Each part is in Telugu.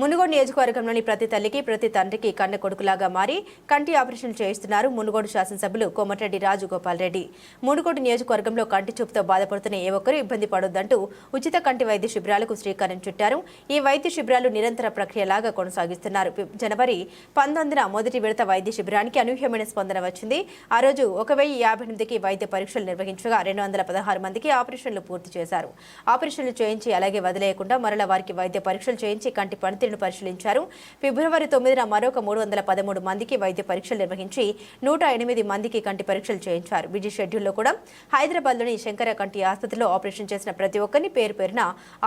మునుగోడు నియోజకవర్గంలోని ప్రతి తల్లికి ప్రతి తండ్రికి కన్న కొడుకులాగా మారి కంటి ఆపరేషన్లు చేయిస్తున్నారు మునుగోడు శాసనసభ్యులు కోమటిరెడ్డి రాజగోపాల్ రెడ్డి. మునుగోడు నియోజకవర్గంలో కంటి చూపుతో బాధపడుతున్న ఏ ఒక్కరూ ఇబ్బంది పడొద్దంటూ ఉచిత కంటి వైద్య శిబిరాలకు శ్రీకారం చుట్టారు. ఈ వైద్య శిబిరాలు నిరంతర ప్రక్రియలాగా కొనసాగిస్తున్నారు. జనవరి పంతొమ్మిదిన మొదటి విడత వైద్య శిబిరానికి అనూహ్యమైన స్పందన వచ్చింది. ఆ రోజు ఒక వెయ్యి యాభై ఎనిమిదికి వైద్య పరీక్షలు నిర్వహించగా రెండు వందల పదహారు మందికి ఆపరేషన్లు పూర్తి చేశారు. ఆపరేషన్లు చేయించి అలాగే వదిలేయకుండా మరల వారికి వైద్య పరీక్షలు చేయించి కంటి పనితీరును పరిశీలించారు. ఫిబ్రవరి తొమ్మిదిన మరొక మూడు వందల పదమూడు మందికి వైద్య పరీక్షలు నిర్వహించి నూట ఎనిమిది మందికి కంటి పరీక్షలు చేయించారు. బిజీ షెడ్యూల్లో కూడా హైదరాబాద్లోని శంకర కంటి ఆసుపత్రిలో ఆపరేషన్ చేసిన ప్రతి ఒక్కరిని పేరు పేరున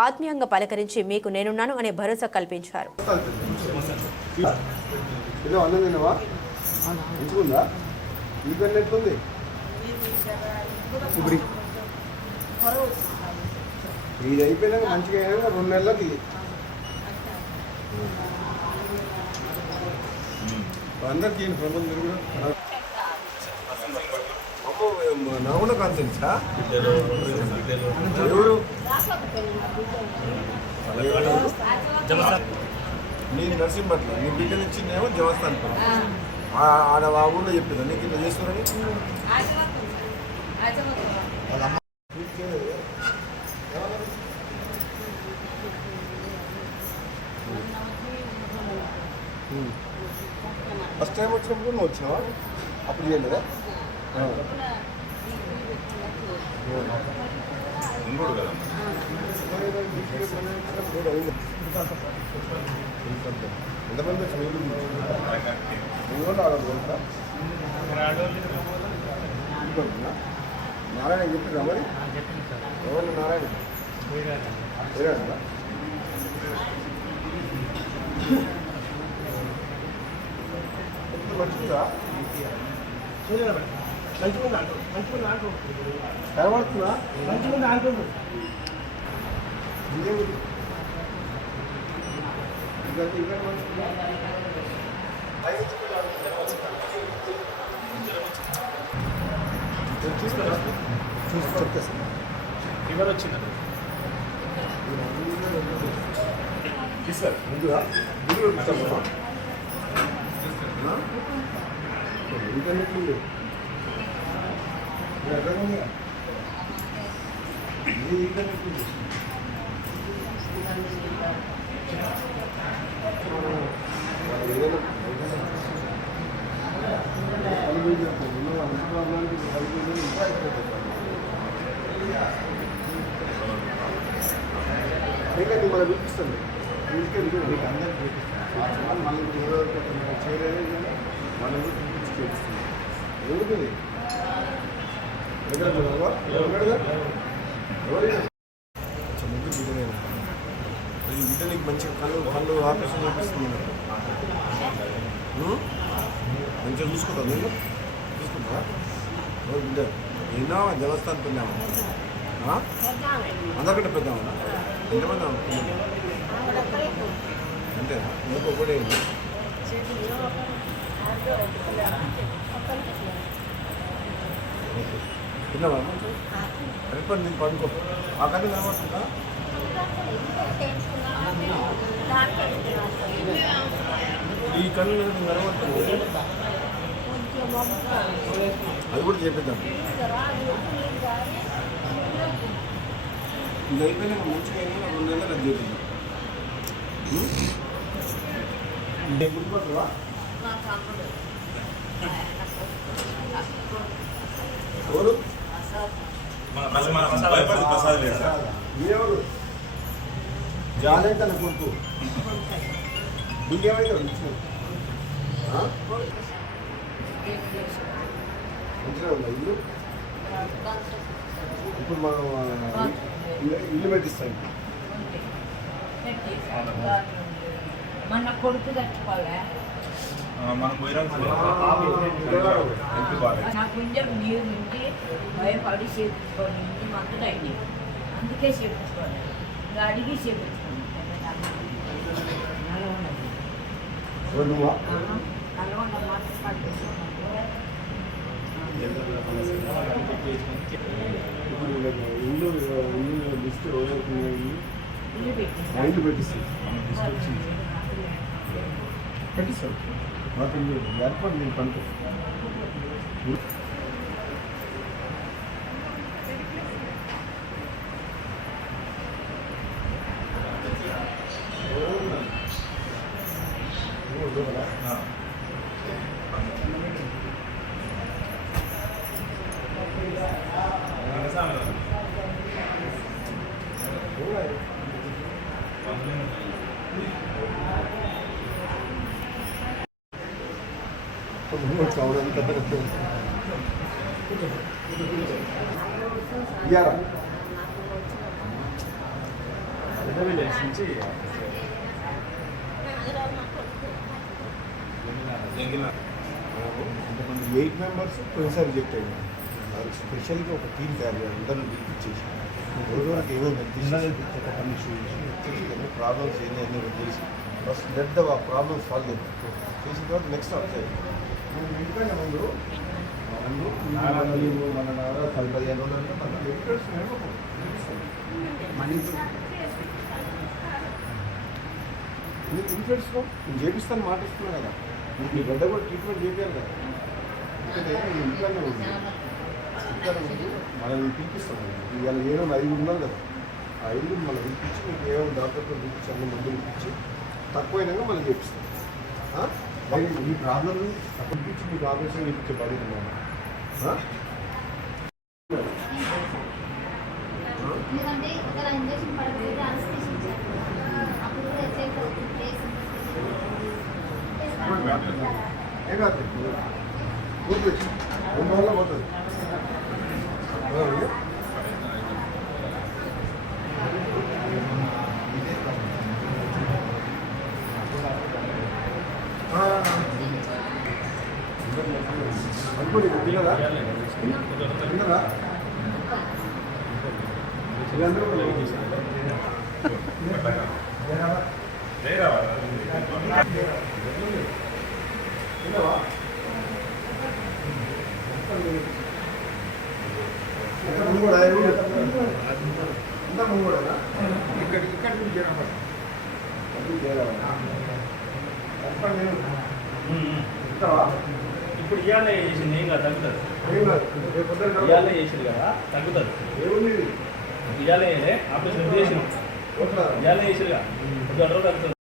ఆత్మీయంగా పలకరించి మీకు నేనున్నాను అనే భరోసా కల్పించారు. ఇది అయిపోయినాక మంచిగా రెండు నెలలకి అందరికి ప్రబంధం కూడా? కాదు తెలుసా? ఎవరు? నేను నరసింహట్ల. నీ బిడ్డలు ఇచ్చిందేమో జవస్థాన్ ఆడ ఆ ఊళ్ళో చెప్పిందా నీకు ఇట్లా చేస్తున్నారని? ఫస్ట్ టైం వచ్చినప్పుడు నువ్వు వచ్చినావా అప్పుడు చేయలేదా? కదా. ఎంతమంది వచ్చిన నారాయణ చెప్పిరా మరి? ఎవరు నారాయణ? కనబడుతుందా ఇదేమిటి? ఇక్కడ ఫీవర్ వచ్చిందండి సార్ ముందుగా ముందు ఇస్తామా ఇంటర్నెట్ ఉంది ఇది ఎక్కడ ఉంది ఇది ఇంటర్నెట్ ఉంది వాళ్ళు ఏదైనా పని పోయి చెప్తారు. ఉన్న వాళ్ళ ప్రాబ్లానికి పని పోయి ఇంకా అయిపోతుంది మీకంటే మనం చూపిస్తుంది ఇంటికే మీకు అందరికి చూపిస్తాం మళ్ళీ ఏదో చేయలేదు కానీ మనం కూడా చూపించి చూపిస్తుంది. ఈ బిడ్డ నీకు మంచిగా కళ్ళు కళ్ళు ఆపరేషన్ చేపిస్తుంది? మంచిగా చూసుకుంటావు నేను చూసుకుంటా ఓ బిడ్డ ఎన్నో దేవస్థానం పిల్లాము అందరికంటే పెద్ద ఎంతమంది అంతేనా నీకు ఒకటే తిన్నావా కరెక్ట్ నేను పడుకో ఆ కథ కనబడుతుందా ఈ కళ్ళు కనబడుతుంది అది కూడా చేపిద్దాం ఇది అయిపోయినా మంచిగా అయినా రెండు నెలలు అది చేపిద్దాం నేను ఎవరు? మీరెవరు? జాలే తన కొడుకు మంచిగా ఉందా ఇల్లు ఇప్పుడు మనం ఇల్లు- పెట్టిస్తాం. మన కొడుకు చచ్చిపోలే. మనం పోయినాం నా గుంజకు నీరు నుంచి భయపడి చేపించుకోండి ఇంటి మందులు అయింది అందుకే చేపించుకోండి ఇంకా అడిగి నల్గొండ ఇల్లు ఇల్లు లిస్ట్ ఇల్లు? పెట్టిస్తాను నాకు ఏర్పాటు నేను పంపిస్తాను ఇయ్యారా ఎయిట్ మెంబర్స్ పోయినసారి రిజెక్ట్ అయ్యారు వాళ్ళు స్పెషల్గా ఒక టీం తయారు చేయాలి అందరిని పిలిపించేసి రోజు వరకు ఏమేమి తీసుకొని ఇష్యూ చేసి ప్రాబ్లమ్స్ ఏంటి అని తెలిసి first let the problems solve చేద్దాం చేసిన తర్వాత నెక్స్ట్ అవుతాయి చేయాలి నీకు ఇన్ఫ్లుయెన్స్ నేను చేపిస్తాను మాట ఇస్తున్నా కదా. నీకు నీ బిడ్డ కూడా ట్రీట్మెంట్ చేయాలి కదా. ఎందుకంటే నీ ఇంట్లోనే ఉంది ఇంట్లోనే ఉంది మనల్ని పిలిపిస్తాం ఇవాళ ఏమో ఐదుగురు ఉన్నారు కదా. ఆ ఐదుగురు మనం పిలిపించి మీకు ఏమో డాక్టర్తో పిలిపించి అన్ని మందులు ఇప్పించి తక్కువైనాక మనం చేపిస్తాం. ఈ ప్రాబ్లమ్ పిలిపించి మీకు ఆపరేషన్ చేయించే బాధ్యత మనం ఎందుకంటే ఒకవేళ ఇంజక్షన్ పడకపోతే అనస్థిషియా ఇచ్చారు అప్పుడు కూడా ఎఫెక్ట్ అవుతుంది ప్లేస్ ఏం కాదు పూర్తి రెండు రోజుల్లో పోతుంది ఇక్కడ ఇక్కడ నుంచి చేరాలి ఇప్పుడు ఇవాళ చేసింది ఏం కాదు తగ్గుతుంది. ఇవాళ చేసింది కదా తగ్గుతుంది? ఇవాళ ఆపరేషన్ చేసినాం. ఇవాళ చేసిరుగా ఇప్పుడు అడ్రస్ తగ్గుతుంది.